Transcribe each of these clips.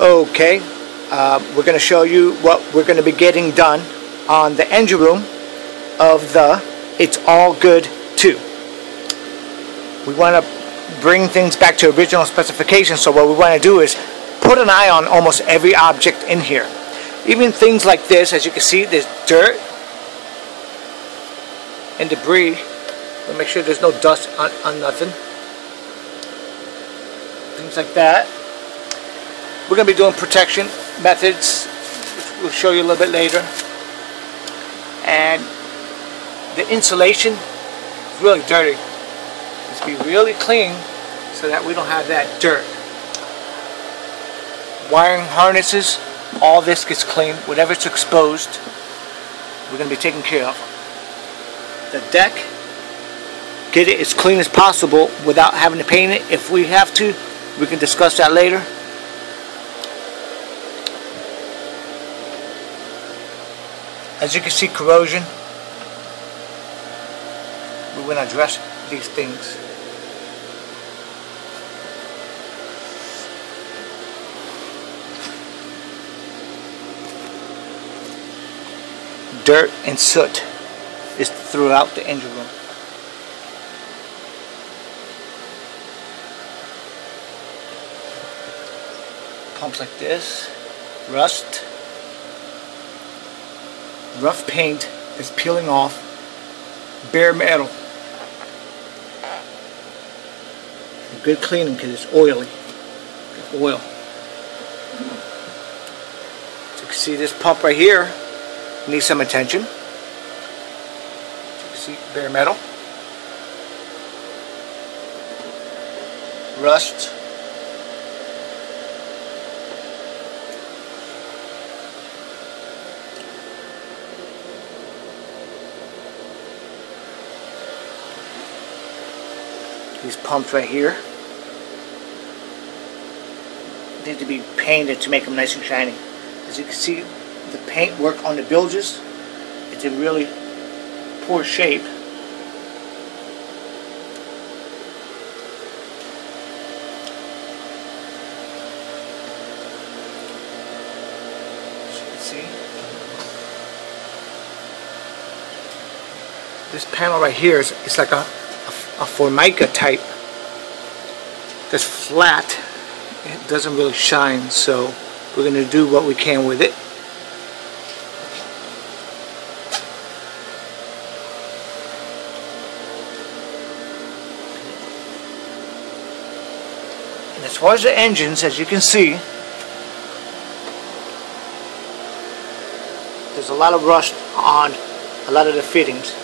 Okay, we're going to show you what we're going to be getting done on the engine room of the It's All Good 2. We want to bring things back to original specifications, so what we want to do is put an eye on almost every object in here. Even things like this, as you can see, there's dirt and debris. We'll make sure there's no dust on nothing. Things like that. We're going to be doing protection methods, which we'll show you a little bit later. And the insulation is really dirty. It's be really clean so that we don't have that dirt. Wiring harnesses, all this gets clean. Whatever's exposed, we're going to be taking care of. The deck, get it as clean as possible without having to paint it. If we have to, we can discuss that later. As you can see, corrosion. We want to address these things. Dirt and soot is throughout the engine room. Pumps like this, rust. Rough paint is peeling off, bare metal. Good cleaning because it's oily. It's oil. So you can see this pump right here needs some attention. So you can see bare metal. Rust. These pumps right here need to be painted to make them nice and shiny. As you can see, the paint work on the bilges, it's in really poor shape. As you can see, this panel right here is like a Formica type. That's flat. It doesn't really shine, so we're going to do what we can with it. And as far as the engines, as you can see, there's a lot of rust on a lot of the fittings.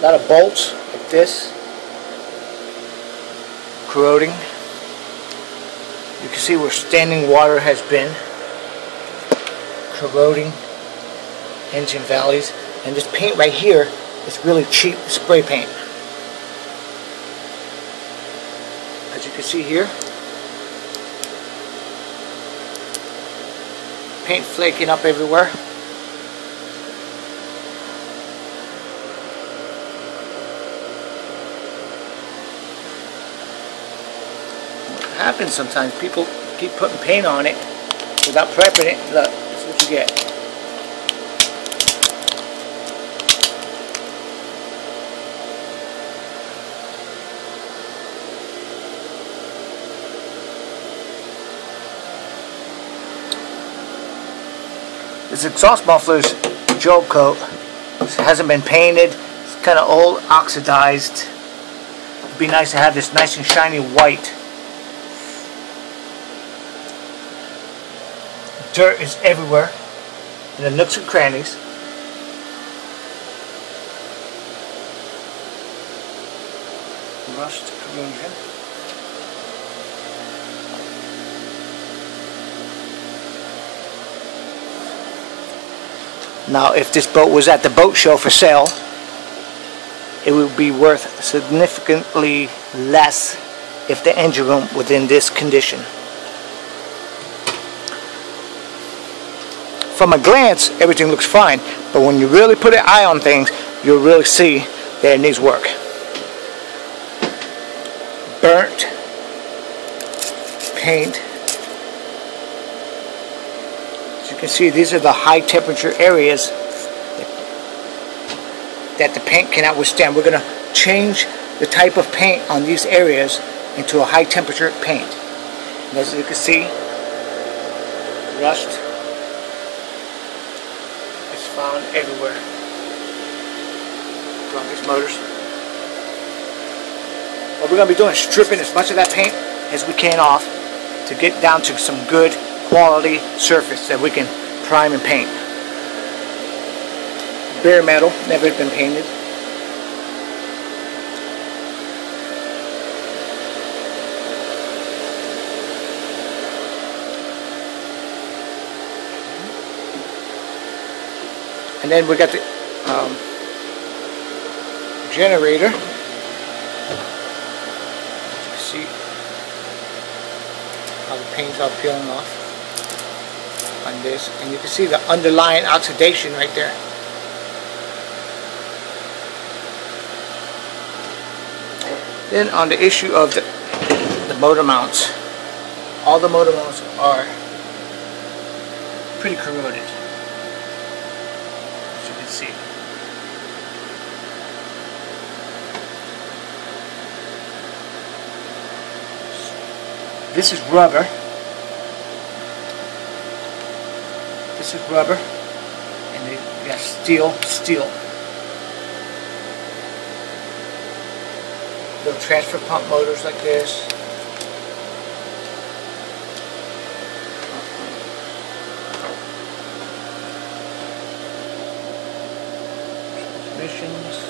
A lot of bolts like this, corroding. You can see where standing water has been corroding engine valleys. And this paint right here is really cheap spray paint. As you can see here, paint flaking up everywhere. Happens sometimes. People keep putting paint on it without prepping it. Look, that's what you get. This exhaust muffler's gel coat. This hasn't been painted. It's kind of old, oxidized. It'd be nice to have this nice and shiny white. Dirt is everywhere in the nooks and crannies. Rust, corrosion. Now, if this boat was at the boat show for sale, it would be worth significantly less if the engine room was in this condition. From a glance, everything looks fine, but when you really put an eye on things, you'll really see that it needs work. Burnt paint. As you can see, these are the high temperature areas that the paint cannot withstand. We're going to change the type of paint on these areas into a high temperature paint. And as you can see, rust is found everywhere on these motors. What we're going to be doing is stripping as much of that paint as we can off to get down to some good quality surface that we can prime and paint. Bare metal, never been painted. And then we got the generator. You can see how the paint's all peeling off on this, and you can see the underlying oxidation right there. Then on the issue of the motor mounts, all the motor mounts are pretty corroded, as you can see. This is rubber. This is rubber, and they got steel. Little transfer pump motors like this. Transmissions.